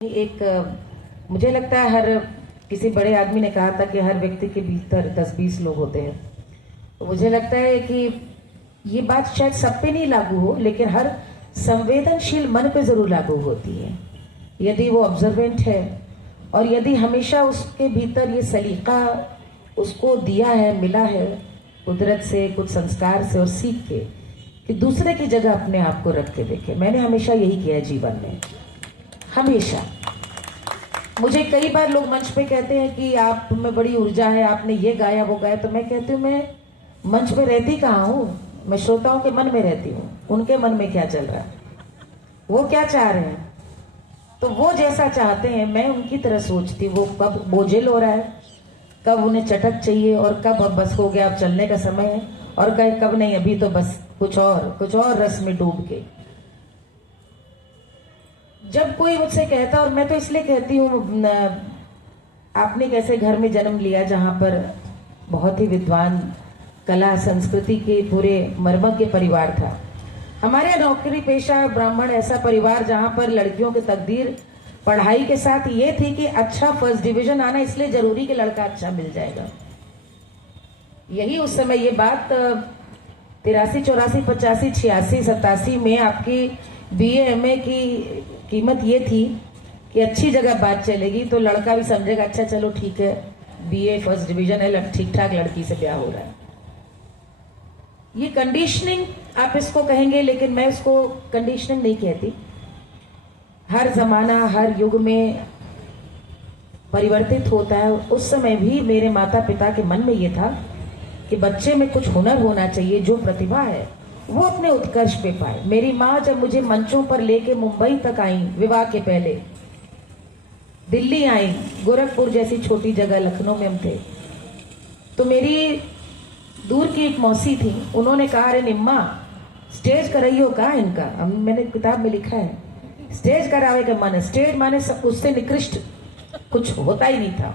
मुझे लगता है हर किसी बड़े आदमी ने कहा था कि हर व्यक्ति के भीतर 10-20 लोग होते हैं। तो मुझे लगता है कि ये बात शायद सब पे नहीं लागू हो, लेकिन हर संवेदनशील मन पे जरूर लागू होती है। यदि वो ऑब्जर्वेंट है और यदि हमेशा उसके भीतर ये सलीका उसको दिया है, मिला है कुदरत से, कुछ संस्कार से और सीख के कि दूसरे की जगह अपने आप को रख के देखे। मैंने हमेशा यही किया है जीवन में, हमेशा। मुझे कई बार लोग मंच पे कहते हैं कि आप में बड़ी ऊर्जा है, आपने ये गाया वो गाया, तो मैं कहती हूँ मैं मंच पे रहती कहाँ हूँ, मैं श्रोताओं के मन में रहती हूँ। उनके मन में क्या चल रहा है, वो क्या चाह रहे हैं, तो वो जैसा चाहते हैं मैं उनकी तरह सोचती। वो कब बोझिल हो रहा है, कब उन्हें चटक चाहिए और कब अब बस हो गया, अब चलने का समय है, और कब नहीं अभी तो बस कुछ और रस में डूब के। जब कोई मुझसे कहता, और मैं तो इसलिए कहती हूँ, आपने कैसे घर में जन्म लिया जहां पर बहुत ही विद्वान, कला संस्कृति के पूरे मर्मज्ञ परिवार था। हमारे नौकरी पेशा ब्राह्मण ऐसा परिवार जहां पर लड़कियों की तकदीर पढ़ाई के साथ ये थी कि अच्छा फर्स्ट डिवीजन आना इसलिए जरूरी कि लड़का अच्छा मिल जाएगा। यही उस समय ये बात 83, 84, 85, 86, 87 में आपकी BA MA की कीमत ये थी कि अच्छी जगह बात चलेगी तो लड़का भी समझेगा अच्छा चलो ठीक है, BA फर्स्ट डिवीजन है, ठीक ठाक लड़की से ब्याह हो रहा है। ये कंडीशनिंग आप इसको कहेंगे, लेकिन मैं इसको कंडीशनिंग नहीं कहती। हर जमाना हर युग में परिवर्तित होता है। उस समय भी मेरे माता पिता के मन में ये था कि बच्चे में कुछ हुनर होना चाहिए, जो प्रतिभा है वो अपने उत्कर्ष पे पाए। मेरी माँ जब मुझे मंचों पर लेके मुंबई तक आई, विवाह के पहले दिल्ली आई, गोरखपुर जैसी छोटी जगह, लखनऊ में हम थे, तो मेरी दूर की एक मौसी थी, उन्होंने कहा अरे निम्मा स्टेज कराइयो का इनका। मैंने किताब में लिखा है स्टेज करावे का मन है। स्टेज माने सब, उससे निकृष्ट कुछ होता ही नहीं था।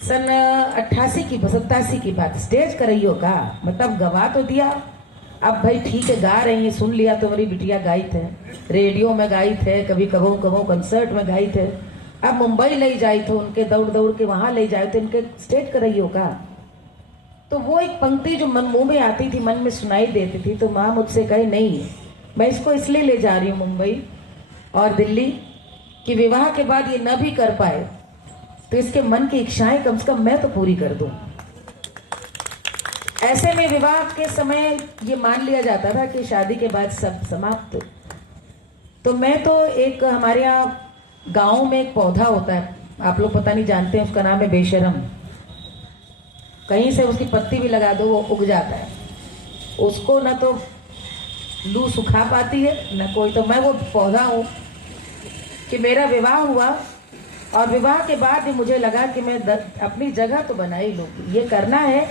सन 88 की 87 की बात, स्टेज कराइयो का मतलब गवा तो दिया, अब भाई ठीक है गा रही है, सुन लिया तो मेरी बिटिया गाई थे, रेडियो में गाई थे, कभी कबो कबो कंसर्ट में गाई थे, अब मुंबई ले जाई थे उनके, दौड़ दौड़ के वहां ले जाए थे, उनके स्टेज कराइयो का। तो वो एक पंक्ति जो मन मुंह में आती थी, मन में सुनाई देती थी, तो माँ मुझसे कही नहीं मैं इसको इसलिए ले जा रही हूँ मुंबई और दिल्ली कि विवाह के बाद ये न भी कर पाए तो इसके मन की इच्छाएं कम से कम मैं तो पूरी कर दूं। ऐसे में विवाह के समय ये मान लिया जाता था कि शादी के बाद सब समाप्त। तो मैं तो एक, हमारे यहाँ गांव में एक पौधा होता है, आप लोग पता नहीं जानते हैं, उसका नाम है बेशरम। कहीं से उसकी पत्ती भी लगा दो वो उग जाता है। उसको ना तो लू सुखा पाती है ना कोई। तो मैं वो पौधा हूँ कि मेरा विवाह हुआ और विवाह के बाद भी मुझे लगा कि मैं अपनी जगह तो बना ही लूँ। ये करना है,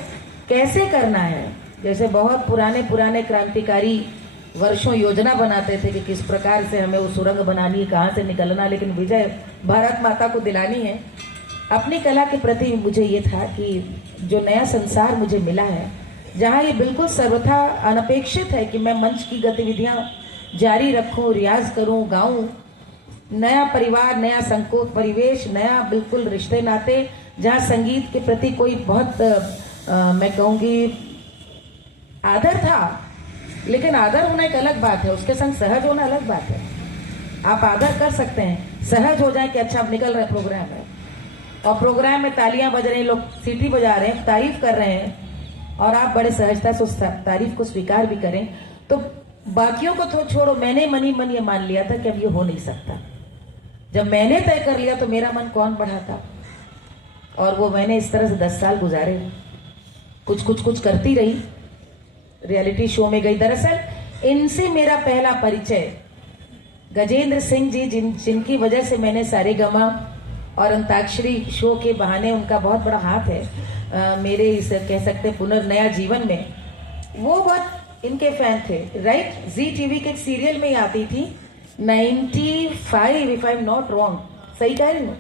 कैसे करना है, जैसे बहुत पुराने क्रांतिकारी वर्षों योजना बनाते थे कि किस प्रकार से हमें वो सुरंग बनानी है, कहाँ से निकलना, लेकिन विजय भारत माता को दिलानी है। अपनी कला के प्रति मुझे ये था कि जो नया संसार मुझे मिला है, जहाँ ये बिल्कुल सर्वथा अनपेक्षित है कि मैं मंच की गतिविधियां जारी रखूं, रियाज करूं, गाऊं, नया परिवार, नया संकोच परिवेश, नया बिल्कुल रिश्ते नाते, जहाँ संगीत के प्रति कोई बहुत मैं कहूँगी आदर था। लेकिन आदर होना एक अलग बात है, उसके संग सहज होना अलग बात है। आप आदर कर सकते हैं, सहज हो जाए कि अच्छा अब निकल रहा प्रोग्राम है, और प्रोग्राम में तालियां बज रही हैं, लोग सीटी बजा रहे हैं, तारीफ कर रहे हैं, और आप बड़े सहजता से उस तारीफ को स्वीकार भी करें, तो बाकियों को तो छोड़ो। मैंने मन ही मन ये मान लिया था कि अब ये हो नहीं सकता। जब मैंने तय कर लिया तो मेरा मन कौन बढ़ाता। और वो मैंने इस तरह से 10 साल गुजारे, कुछ करती रही, रियलिटी शो में गई। दरअसल इनसे मेरा पहला परिचय गजेंद्र सिंह जी, जिनकी वजह से मैंने सारेगामा और अंताक्षरी शो के बहाने, उनका बहुत बड़ा हाथ है मेरे इस कह सकते पुनर्नया जीवन में। वो बहुत इनके फैन थे, राइट। ZTV के एक सीरियल में ही आती थी 95, if I am not wrong, सही कह रही हूँ।